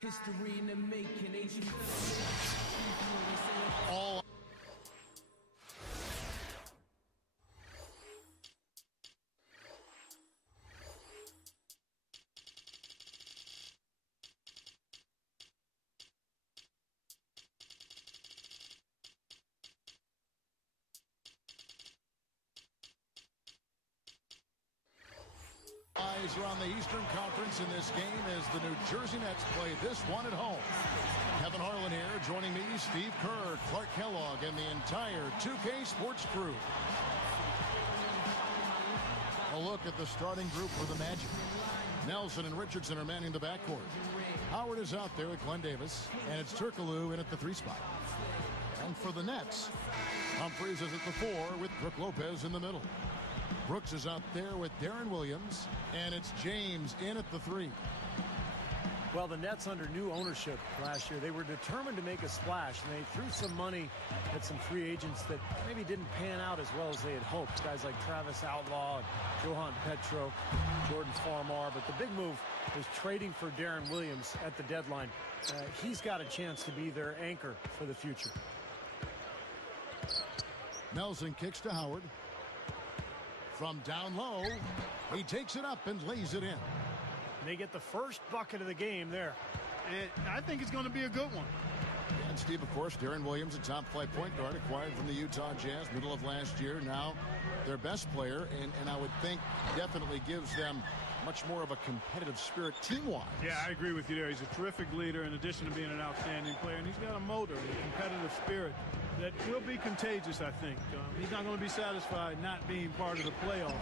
History in the making, ancient all. Eyes are on the Eastern Conference in this game as the New Jersey Nets play this one at home. Kevin Harlan here, joining me, Steve Kerr, Clark Kellogg, and the entire 2K Sports crew. A look at the starting group for the Magic. Nelson and Richardson are manning the backcourt. Howard is out there with Glenn Davis, and it's Turkoglu in at the 3 spot. And for the Nets, Humphries is at the 4 with Brook Lopez in the middle. Brooks is out there with Darren Williams, and it's James in at the 3. Well, the Nets under new ownership last year, they were determined to make a splash, and they threw some money at some free agents that maybe didn't pan out as well as they had hoped. Guys like Travis Outlaw, Johan Petro, Jordan Farmar. But the big move was trading for Darren Williams at the deadline. He's got a chance to be their anchor for the future. Nelson kicks to Howard. From down low, he takes it up and lays it in. They get the first bucket of the game there. And I think it's going to be a good one. And Steve, of course, Darren Williams, a top flight point guard, acquired from the Utah Jazz middle of last year. Now their best player, and I would think definitely gives them much more of a competitive spirit team-wise. Yeah, I agree with you there. He's a terrific leader in addition to being an outstanding player. And he's got a motor and a competitive spirit that will be contagious, I think. He's not going to be satisfied not being part of the playoffs.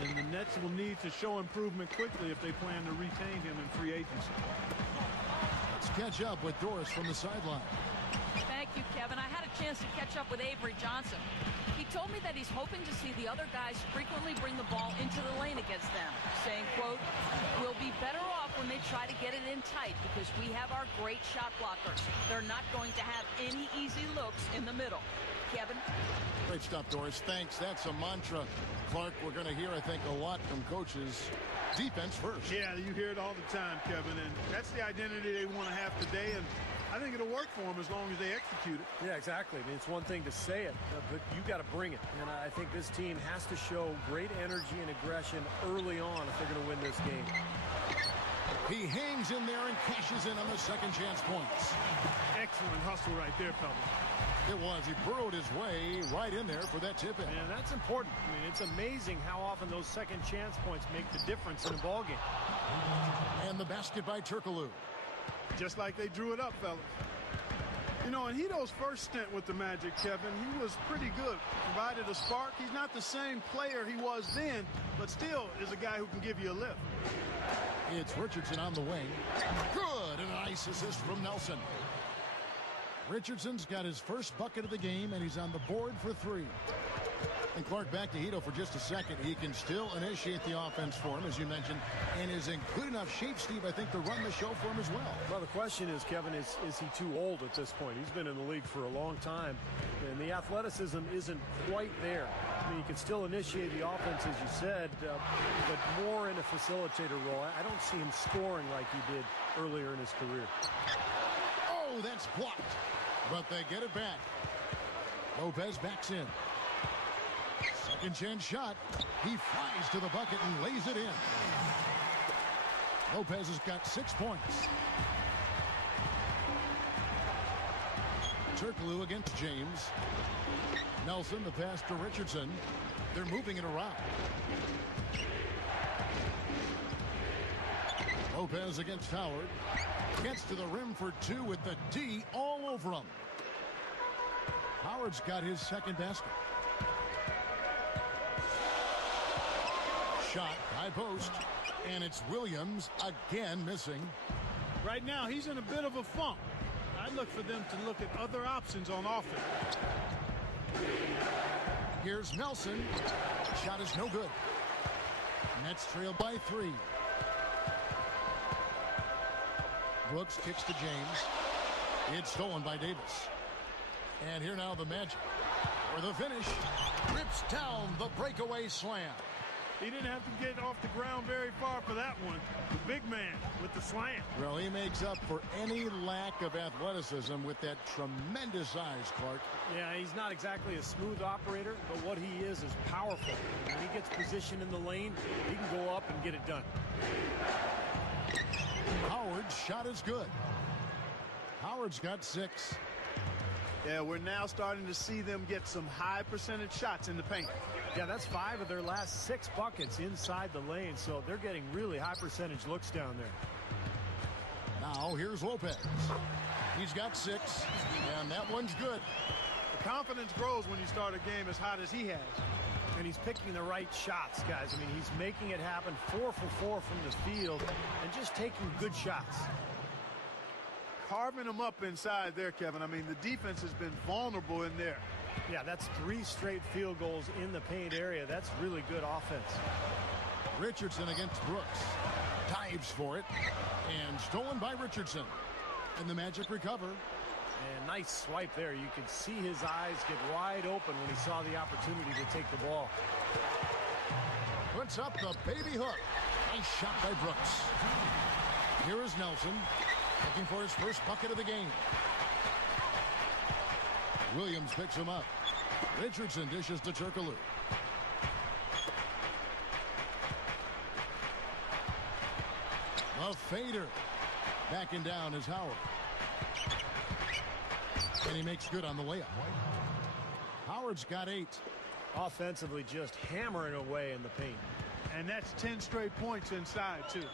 And the Nets will need to show improvement quickly if they plan to retain him in free agency. Let's catch up with Doris from the sideline. Thank you, Kevin. I had a chance to catch up with Avery Johnson. He told me that he's hoping to see the other guys frequently bring the ball into the lane against them, saying, quote, "We'll be better off when they try to get it in tight because we have our great shot blockers. They're not going to have any easy looks in the middle." Kevin? Great stuff, Doris. Thanks. That's a mantra, Clark, we're going to hear, I think, a lot from coaches. Defense first. Yeah, you hear it all the time, Kevin, and that's the identity they want to have today, and I think it'll work for them as long as they execute it. Yeah, exactly. I mean, it's one thing to say it, but you got to bring it. And I think this team has to show great energy and aggression early on if they're going to win this game. He hangs in there and cashes in on the second chance points. Excellent hustle right there, fellas. It was. He burrowed his way right in there for that tip-in. And that's important. I mean, it's amazing how often those second chance points make the difference in a ball game. And the basket by Turkoglu. Just like they drew it up, fellas. You know, in Hito's first stint with the Magic, Kevin, he was pretty good. Provided a spark. He's not the same player he was then, but still is a guy who can give you a lift. It's Richardson on the wing. Good, and a nice assist from Nelson. Richardson's got his first bucket of the game, and he's on the board for 3. And Clark, back to Hito for just a second. He can still initiate the offense for him, as you mentioned, and is in good enough shape, Steve, I think, to run the show for him as well. Well, the question is, Kevin, is he too old at this point? He's been in the league for a long time, and the athleticism isn't quite there. I mean, he can still initiate the offense, as you said, but more in a facilitator role. I don't see him scoring like he did earlier in his career. Oh, that's blocked, but they get it back. Lopez backs in. Second chance shot. He flies to the bucket and lays it in. Lopez has got 6 points. Turkoglu against James. Nelson, the pass to Richardson. They're moving it around. Lopez against Howard. Gets to the rim for 2 with the D all over him. Howard's got his second basket. Shot, high post, and it's Williams again missing. Right now, he's in a bit of a funk. I'd look for them to look at other options on offense. Here's Nelson. Shot is no good. Nets trail by 3. Brooks kicks to James. It's stolen by Davis. And here now the Magic for the finish. Rips down the breakaway slam. He didn't have to get off the ground very far for that one. The big man with the slam. Well, he makes up for any lack of athleticism with that tremendous size, Clark. Yeah, he's not exactly a smooth operator, but what he is powerful. When he gets positioned in the lane, he can go up and get it done. Howard's shot is good. Howard's got 6. Yeah, we're now starting to see them get some high percentage shots in the paint. Yeah, that's 5 of their last 6 buckets inside the lane, so they're getting really high percentage looks down there. Now here's Lopez. He's got 6, and that one's good. The confidence grows when you start a game as hot as he has. And he's picking the right shots, guys. I mean, he's making it happen 4 for 4 from the field and just taking good shots. Carving them up inside there, Kevin. I mean, the defense has been vulnerable in there. Yeah, that's 3 straight field goals in the paint area. That's really good offense. Richardson against Brooks. Dives for it. And stolen by Richardson. And the Magic recover. And nice swipe there. You could see his eyes get wide open when he saw the opportunity to take the ball. Puts up the baby hook. Nice shot by Brooks. Here is Nelson. Looking for his first bucket of the game. Williams picks him up. Richardson dishes to Turkoglu. A fader. Backing down is Howard. And he makes good on the layup. Howard's got 8. Offensively just hammering away in the paint. And that's 10 straight points inside, too.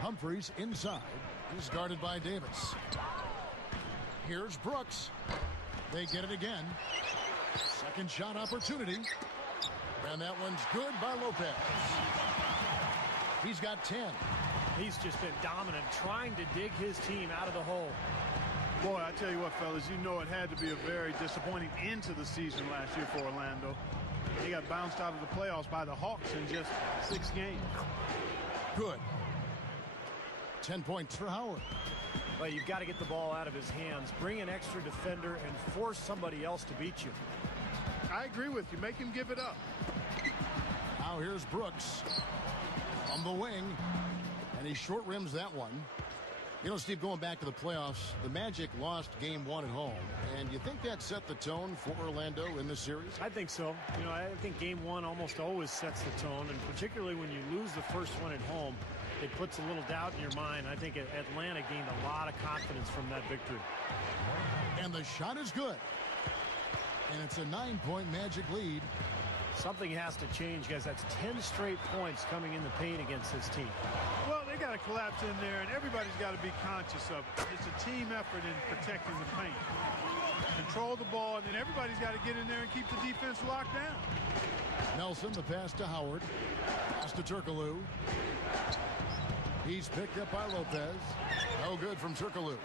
Humphries inside. He's guarded by Davis. Here's Brooks. They get it again. Second shot opportunity. And that one's good by Lopez. He's got 10. He's just been dominant, trying to dig his team out of the hole. Boy, I tell you what, fellas, you know it had to be a very disappointing end to the season last year for Orlando. They got bounced out of the playoffs by the Hawks in just 6 games. Good. 10 points for Howard. But you've got to get the ball out of his hands, bring an extra defender, and force somebody else to beat you. I agree with you. Make him give it up. Now here's Brooks on the wing, and he short rims that one. You know, Steve, going back to the playoffs, the Magic lost game 1 at home, and you think that set the tone for Orlando in this series? I think so. You know, I think game 1 almost always sets the tone, and particularly when you lose the first one at home, it puts a little doubt in your mind. I think Atlanta gained a lot of confidence from that victory. And the shot is good. And it's a 9-point Magic lead. Something has to change, guys. That's 10 straight points coming in the paint against this team. Well, they got to collapse in there, and everybody's got to be conscious of it. It's a team effort in protecting the paint. Control the ball, and then everybody's got to get in there and keep the defense locked down. Nelson, the pass to Howard. Pass to Turkoglu. He's picked up by Lopez. No good from Turkoglu.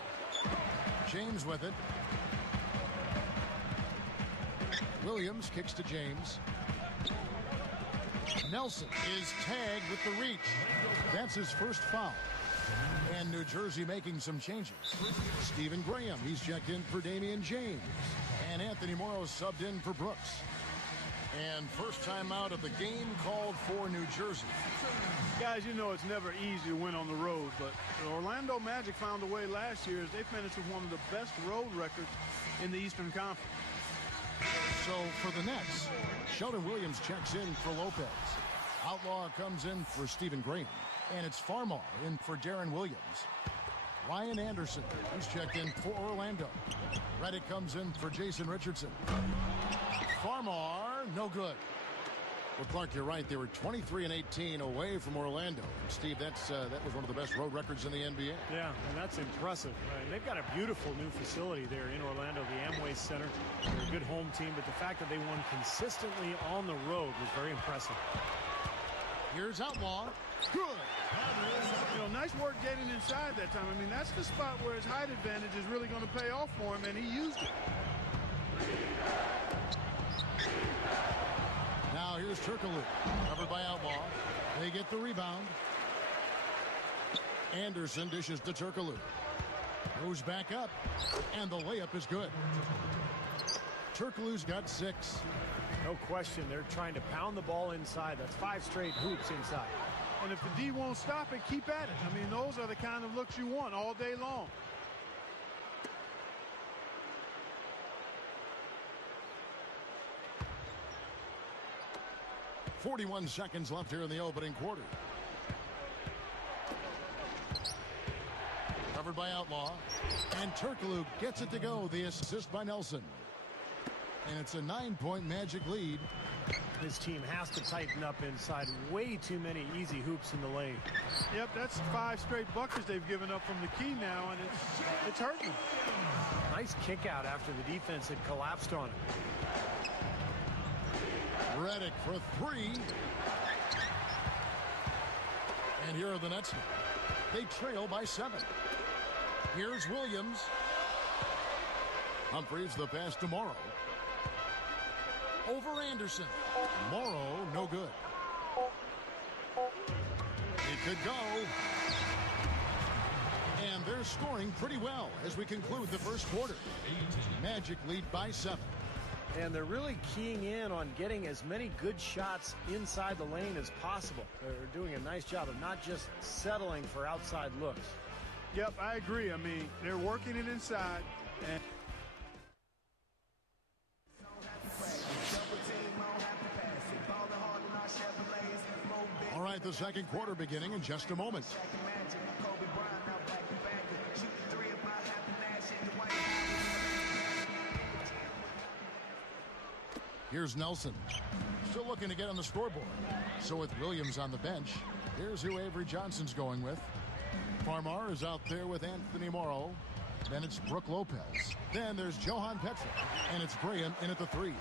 James with it. Williams kicks to James. Nelson is tagged with the reach. That's his first foul. And New Jersey making some changes. Stephen Graham, he's checked in for Damian James. And Anthony Morrow subbed in for Brooks. And first time out of the game called for New Jersey. Guys, you know it's never easy to win on the road, but the Orlando Magic found a way last year as they finished with one of the best road records in the Eastern Conference. So for the Nets, Sheldon Williams checks in for Lopez. Outlaw comes in for Stephen Graham. And it's Farmar in for Darren Williams. Ryan Anderson, who's checked in for Orlando. Reddick comes in for Jason Richardson. Farmar, no good. Well, Clark, you're right. They were 23-18 away from Orlando. And Steve, that was one of the best road records in the NBA. Yeah, and that's impressive. They've got a beautiful new facility there in Orlando, the Amway Center. They're a good home team, but the fact that they won consistently on the road was very impressive. Here's Outlaw. Good. You know, nice work getting inside that time. I mean, that's the spot where his height advantage is really going to pay off for him, and he used it. Now here's Turkoglu, covered by Outlaw. They get the rebound. Anderson dishes to Turkoglu. Goes back up, and the layup is good. Turkoglu's got 6. No question, they're trying to pound the ball inside. That's 5 straight hoops inside. And if the D won't stop it, keep at it. I mean, those are the kind of looks you want all day long. .41 seconds left here in the opening quarter. Covered by Outlaw. And Turkoglu gets it to go. The assist by Nelson. And it's a 9-point Magic lead. His team has to tighten up inside. Way too many easy hoops in the lane. Yep, that's 5 straight buckets they've given up from the key now, and it's hurting them. Nice kick out after the defense had collapsed on him. Redick for 3. And here are the Nets. They trail by 7. Here's Williams. Humphries the pass to Morrow. Over Anderson. Morrow, no good. It could go. And they're scoring pretty well as we conclude the first quarter. Magic lead by 7. And they're really keying in on getting as many good shots inside the lane as possible. They're doing a nice job of not just settling for outside looks. Yep, I agree. I mean, they're working it inside. And all right, the second quarter beginning in just a moment. Here's Nelson. Still looking to get on the scoreboard. So with Williams on the bench, here's who Avery Johnson's going with. Farmar is out there with Anthony Morrow. Then it's Brook Lopez. Then there's Johan Petra. And it's Graham in at the 3.